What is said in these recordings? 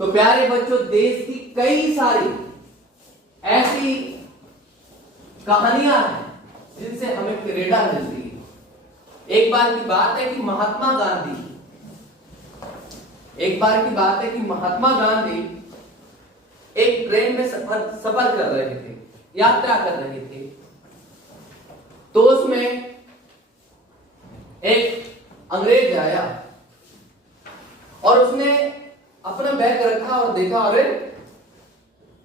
तो प्यारे बच्चों, देश की कई सारी ऐसी कहानियां हैं जिनसे हमें प्रेरणा मिलती है। एक बार की बात है कि महात्मा गांधी एक ट्रेन में सफर कर रहे थे, यात्रा कर रहे थे। तो उसमें एक अंग्रेज आया और उसने अपना बैग रखा और देखा, अरे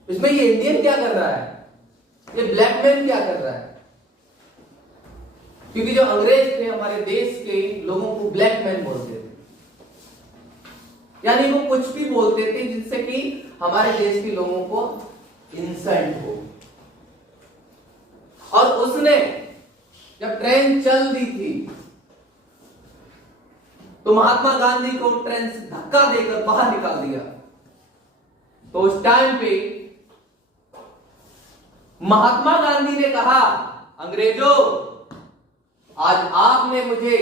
इसमें ये इंडियन क्या कर रहा है, ये ब्लैक मैन क्या कर रहा है। क्योंकि जो अंग्रेज थे हमारे देश के लोगों को ब्लैक मैन बोलते थे, यानी वो कुछ भी बोलते थे जिससे कि हमारे देश के लोगों को इंसल्ट हो। और उसने जब ट्रेन चल दी थी तो महात्मा गांधी को ट्रेन से धक्का देकर बाहर निकाल दिया। तो उस टाइम पे महात्मा गांधी ने कहा, अंग्रेजों, आज आपने मुझे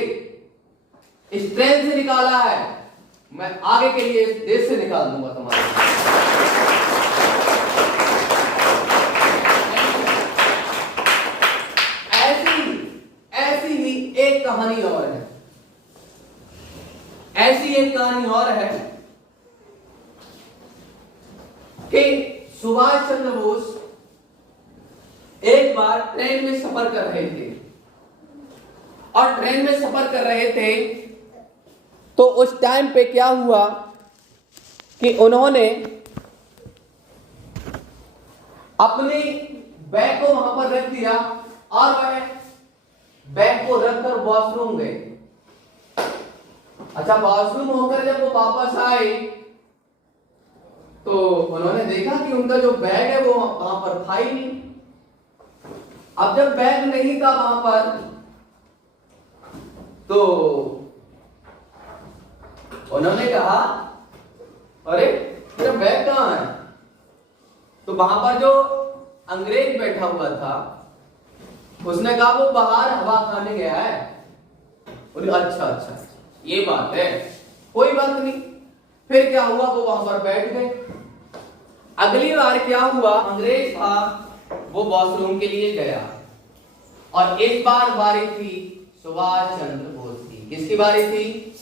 इस ट्रेन से निकाला है, मैं आगे के लिए इस देश से निकाल दूंगा तुम्हारे। ऐसी ही एक कहानी और है। ऐसी एक कहानी और है कि सुभाष चंद्र बोस एक बार ट्रेन में सफर कर रहे थे, और ट्रेन में सफर कर रहे थे तो उस टाइम पे क्या हुआ कि उन्होंने अपने बैग को वहां पर रख दिया और वह बैग को रखकर वॉशरूम गए। अच्छा, वॉशरूम होकर जब वो वापस आए तो उन्होंने देखा कि उनका जो बैग है वो वहां पर था ही नहीं। अब जब बैग नहीं था वहां पर तो उन्होंने कहा, अरे मेरा बैग कहां है। तो वहां पर जो अंग्रेज बैठा हुआ था उसने कहा वो बाहर हवा खाने गया है। अच्छा, ये बात है, कोई बात नहीं। फिर क्या हुआ, वो वहां पर बैठ गए। अगली बार क्या हुआ, अंग्रेज था वो वॉशरूम के लिए गया, और इस बार बारी थी सुभाष चंद्र बोस की। किसकी बारी थी?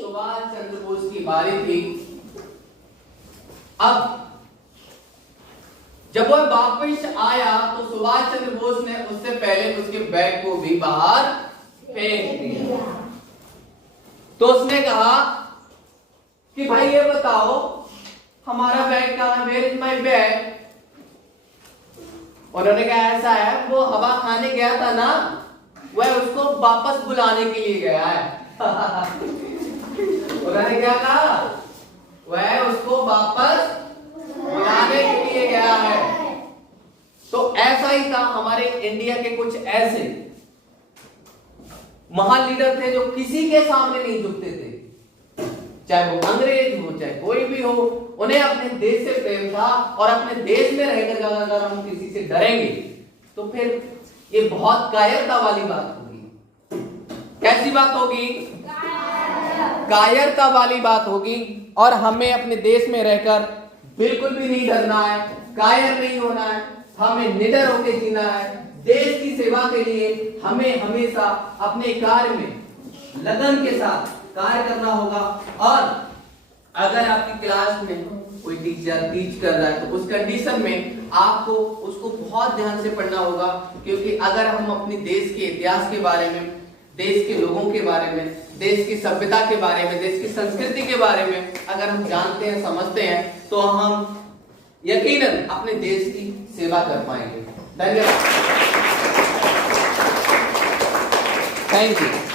सुभाष चंद्र बोस की बारी थी। अब जब वह वापस आया तो सुभाष चंद्र बोस ने उससे पहले उसके बैग को भी बाहर फेंक दिया। तो उसने कहा कि भाई ये बताओ हमारा बैग कहां है, वेयर इज माय बैग। उन्होंने कहा ऐसा है, वो हवा खाने गया था ना, वह उसको वापस बुलाने के लिए गया है। उन्होंने क्या कहा, वह उसको वापस बुलाने के लिए गया है। तो ऐसा ही था, हमारे इंडिया के कुछ ऐसे महान लीडर थे जो किसी के सामने नहीं झुकते थे, चाहे वो अंग्रेज हो चाहे कोई भी हो। उन्हें अपने देश से प्रेम था, और अपने देश में रहकर अगर हम किसी से डरेंगे तो फिर ये बहुत कायरता वाली बात होगी। कैसी बात होगी? कायरता वाली बात होगी। और हमें अपने देश में रहकर बिल्कुल भी नहीं डरना है, कायर नहीं होना है, हमें निडर होकर जीना है। देश की सेवा के लिए हमें हमेशा अपने कार्य में लगन के साथ कार्य करना होगा। और अगर आपकी क्लास में कोई टीचर टीच कर रहा है तो उस कंडीशन में आपको उसको बहुत ध्यान से पढ़ना होगा, क्योंकि अगर हम अपने देश के इतिहास के बारे में, देश के लोगों के बारे में, देश की सभ्यता के बारे में, देश की संस्कृति के बारे में अगर हम जानते हैं, समझते हैं, तो हम यकीनन अपने देश की सेवा कर पाएंगे। धन्यवाद। Thank you.